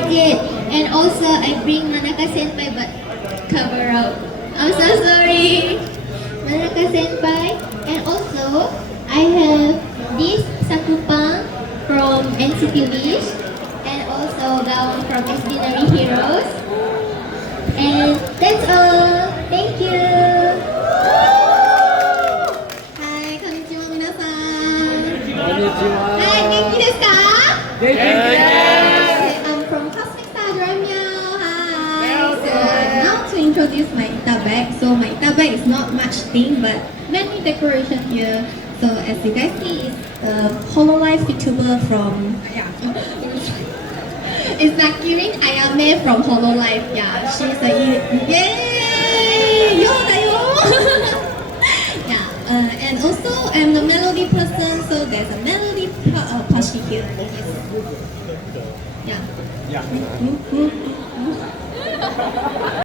budget. And also I bring Manaka Senpai but cover up. I'm so sorry. Manaka Senpai. And also I have this sakupang from NCT Wish. And also gown from Extraordinary Heroes. And that's all. Thank you. Hi, konnichiwa minasan. Hi, genki desu ka? I'm from Cos-Mic Star. Hi. So now to introduce my Ita bag. So my Ita bag is not much thing, but many decoration here. So as you guys see, it's a Hololive VTuber from it's Nakirin Ayame from Hololive. Yeah, she's a yay! Yo, dayo! Yeah, and also I'm the melody person, so there's a melody plushie here. Yes. Yeah.